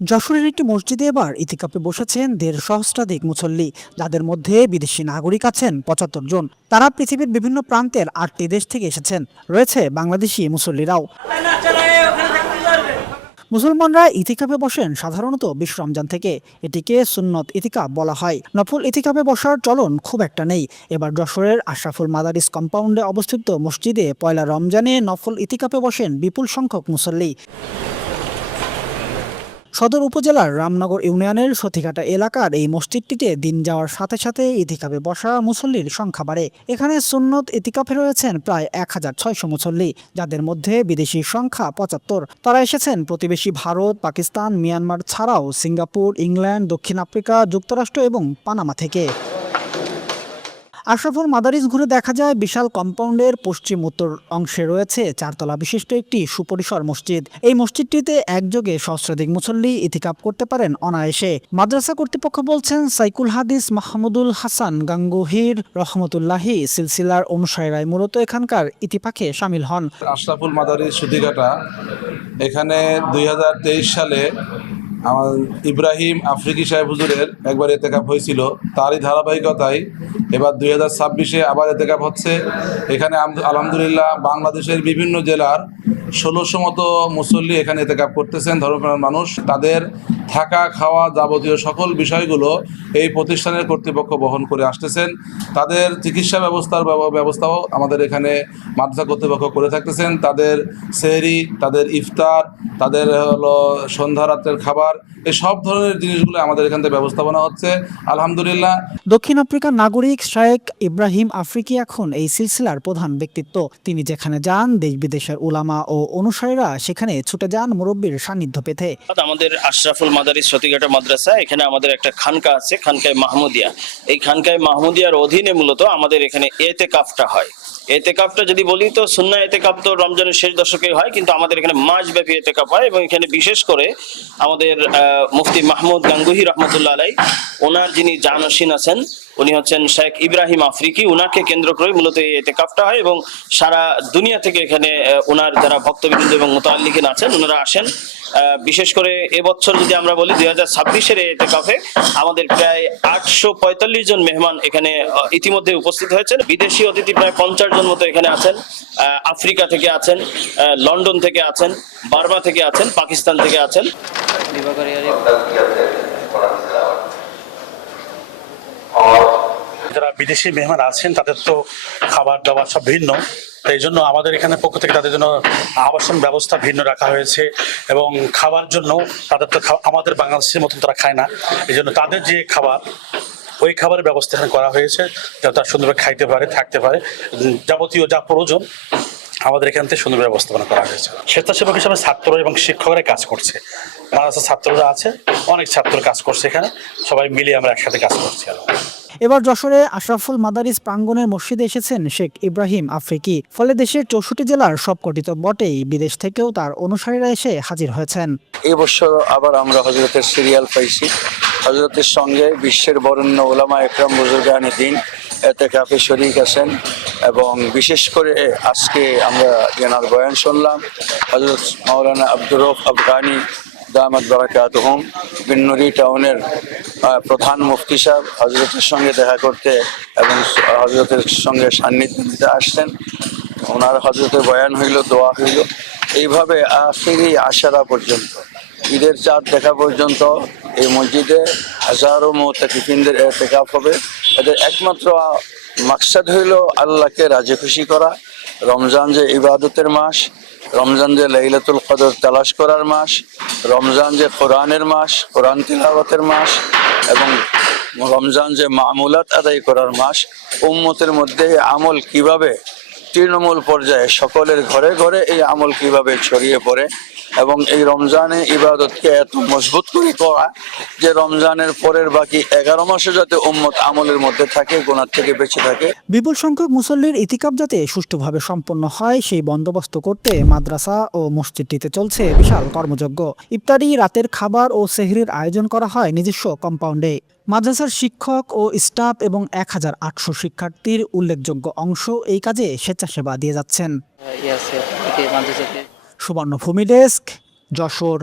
যশোরের একটি মসজিদে এবার ইতিকাফে বসেছেন ১.৫ সহস্রাধিক মুসল্লি, যাদের মধ্যে বিদেশি নাগরিক আছেন ৭৫ জন। তারা পৃথিবীর বিভিন্ন প্রান্তের ৮টি দেশ থেকে এসেছেন। রয়েছে বাংলাদেশি মুসল্লিরাও। মুসলমানরা ইতিকাফে বসেন সাধারণত ২০ রমজান থেকে। এটিকে সুন্নত ইতিকাফ বলা হয়। নফল ইতিকাফে বসার চলন খুব একটা নেই। এবার যশোরের আশরাফুল মাদারিস কম্পাউন্ডে অবস্থিত মসজিদে পয়লা রমজানে নফল ইতিকাফে বসেন বিপুল সংখ্যক মুসল্লি। সদর উপজেলার রামনগর ইউনিয়নের সতীঘাটা এলাকার এই মসজিদটিতে দিন যাওয়ার সাথে সাথে ইতিকাফে বসা মুসল্লির সংখ্যা বাড়ে। এখানে সুন্নত ইতিকাফে রয়েছেন প্রায় ১৬০০ মুসল্লি, যাদের মধ্যে বিদেশির সংখ্যা ৭৫। তারা এসেছেন প্রতিবেশী ভারত, পাকিস্তান, মিয়ানমার ছাড়াও সিঙ্গাপুর, ইংল্যান্ড, দক্ষিণ আফ্রিকা, যুক্তরাষ্ট্র এবং পানামা থেকে। আশরাফুল মাদারিস ঘুরে দেখা যায় বিশাল কম্পাউন্ডের পশ্চিম উত্তর অংশে রয়েছে ৪ তলা বিশিষ্ট একটি সুপরিসর মসজিদ। এই মসজিদটিতে একযোগে সহস্রাধিক মুসল্লি ইতিকাফ করতে পারেন অনায়াসে। মাদ্রাসা কর্তৃপক্ষ বলছেন, সাইকুল হাদিস মাহমুদুল হাসান গাঙ্গুহির রহমতুল্লাহি সিলসিলার অনুসারীরাই মূলত এখানকার ইতিফাকে শামিল হন। আশরাফুল মাদারিস সতীঘাটা এখানে ২০২৩ সালে আমার ইব্রাহিম আফ্রিকি সাহেব হুজুরের একবার এতেকাফ হয়েছিল। তারই ধারাবাহিকতায় এবার ২০২৬-এ আবার এতেকাফ হচ্ছে। এখানে আলহামদুলিল্লাহ বাংলাদেশের বিভিন্ন জেলার ১৬০০ মতো মুসল্লি এখানে এতেকাফ করতেছেন। ধর্মপ্রাণ মানুষ, তাদের থাকা খাওয়া যাবতীয় সকল বিষয়গুলো এই প্রতিষ্ঠানের কর্তৃপক্ষ বহন করে আসতেছেন। তাদের চিকিৎসা ব্যবস্থাও আমাদের এখানে মাদ্রাসা কর্তৃপক্ষ করে থাকতেছেন। তাদের সেহরি, তাদের ইফতার, তাদের হলো সন্ধ্যা রাত্রের খাবার, এই সব ধরনের জিনিসগুলো আমাদের এখান থেকে ব্যবস্থাপনা হচ্ছে আলহামদুলিল্লাহ। দক্ষিণ আফ্রিকার নাগরিক শেখ ইব্রাহিম আফ্রিকি এখন এই সিলসিলার প্রধান ব্যক্তিত্ব। তিনি যেখানে যান দেশ বিদেশের উলামা ও অনুসারীরা সেখানে ছুটে যান মুরব্বীর সান্নিধ্য পেতে। আমাদের আশরাফুল মাদারিস সতীঘাটা মাদ্রাসা, এখানে আমাদের একটা খানকা আছে, খানকায় মাহমুদিয়া। এই খানকায় মাহমুদিয়ার অধীনে মূলত আমাদের এখানে এতেকাফটা হয়। এতেকাফটা যদি বলি তো সুন্নাহ এতেকাফ তো রমজানের শেষ দশকে হয়, কিন্তু আমাদের এখানে মাসব্যাপী এতেকাফ হয়। এবং এখানে বিশেষ করে আমাদের মুফতি মাহমুদ গাঙ্গুহি রহমতুল্লাহ আলাই, ওনার যিনি জানশীন আছেন, উনি হচ্ছেন শেখ ইব্রাহিম আফ্রিকি। উনাকে কেন্দ্র করে মূলত এই এতেকাফটা হয় এবং সারা দুনিয়া থেকে এখানে ওনার যারা ভক্তবৃন্দ এবং মুতাআল্লিকিন আছেন ওনারা আসেন। বিশেষ করে এবছর যদি আমরা বলি ২০২৬-এর এতেকাফে আমাদের প্রায় ৮৪৫ জন মেহমান এখানে ইতিমধ্যে উপস্থিত হয়েছেন। বিদেশি অতিথি প্রায় ৫০ জন মতো এখানে আছেন। আফ্রিকা থেকে আছেন, লন্ডন থেকে আছেন, বার্মা থেকে আছেন, পাকিস্তান থেকে আছেন। যারা বিদেশি মেহমান আছেন তাদের তো খাবার দাবার সব ভিন্ন, এই জন্য আমাদের এখানে পক্ষ থেকে তাদের জন্য আবাসন ব্যবস্থা ভিন্ন রাখা হয়েছে। এবং খাবার জন্য তাদের তো আমাদের বাংলাদেশের মতন তারা খায় না, এই জন্য তাদের যে খাবার ওই খাবারের ব্যবস্থা এখানে করা হয়েছে, যাতে তারা সুন্দরভাবে খাইতে পারে, থাকতে পারে, যাবতীয় যা প্রয়োজন আমাদের এখান থেকে সুন্দর ব্যবস্থাপনা করা হয়েছে। স্বেচ্ছাসেবক হিসাবে ছাত্র এবং শিক্ষকরা কাজ করছে। মাদ্রাসার ছাত্ররা আছে, অনেক ছাত্র কাজ করছে, এখানে সবাই মিলে আমরা একসাথে কাজ করছি। এবার যশোরে আশরাফুল মাদারিস প্রাঙ্গণের মসজিদে এসেছেন শেখ ইব্রাহিম আফ্রিকি। ফলে দেশের ৬৪ জেলার সবকটি তো বটেই, বিদেশ থেকেও তার অনুসারীরা এসে হাজির হয়েছেন। এবছর আবার আমরা হযরতের সিরিয়াল পাইছি। হযরতের সঙ্গে বিশ্বের বরেণ্য উলামা একরাম বুজুর্গানে দ্বীন এতেকাফে শরীক আছেন। এবং বিশেষ করে আজকে আমরা যেনার বয়ান শুনলাম, হযরত মাওলানা আব্দুর রউফ আফগানি দামাত বারাকাতুহুম বিন্নুরি টাউনের প্রধান মুফতি সাহেব হযরতের সঙ্গে দেখা করতে এবং হযরতের সঙ্গে সান্নিধ্য নিতে আসছেন। ওনার হযরতের বয়ান হইল, দোয়া হইল। এইভাবে আখিরি আশারা পর্যন্ত, ঈদের চাঁদ দেখা পর্যন্ত এই মসজিদে হাজারো মুতাকিফিনদের এতেকাফ হবে। এদের একমাত্র মাকসাদ হইল আল্লাহকে রাজি খুশি করা। রমজান যে ইবাদতের মাস, রমজান যে লাইলাতুল কদর তালাশ করার মাস, রমজান যে কোরআনের মাস, কোরআন তিলাওয়াতের মাস, এবং রমজান যে মামুলাত আদায় করার মাস। উম্মতের মধ্যে আমল কিভাবে তৃণমূল পর্যায়ে সকলের ঘরে ঘরে এই আমল কিভাবে ছড়িয়ে পড়ে, এবং এই রমজানে ইবাদতকে এত মজবুত করে করা যে রমজানের পরের বাকি ১১ মাসে যাতে উম্মত আমলের মধ্যে থাকে, গুনাহ থেকে বেঁচে থাকে। বিপুল সংখ্যক মুসল্লির ইতিকাফ যাতে সুষ্ঠুভাবে সম্পন্ন হয় সেই বন্দোবস্ত করতে মাদ্রাসা ও মসজিদটিতে চলছে বিশাল কর্মযজ্ঞ। ইফতারি, রাতের খাবার ও সেহরির আয়োজন করা হয় নিজস্ব কম্পাউন্ডে। মাদ্রাসার শিক্ষক ও স্টাফ এবং ১৮০০ শিক্ষার্থীর উল্লেখযোগ্য অংশ এই কাজে স্বেচ্ছাসেবা দিয়ে যাচ্ছেন। সুবর্ণভূমি ডেস্ক, যশোর।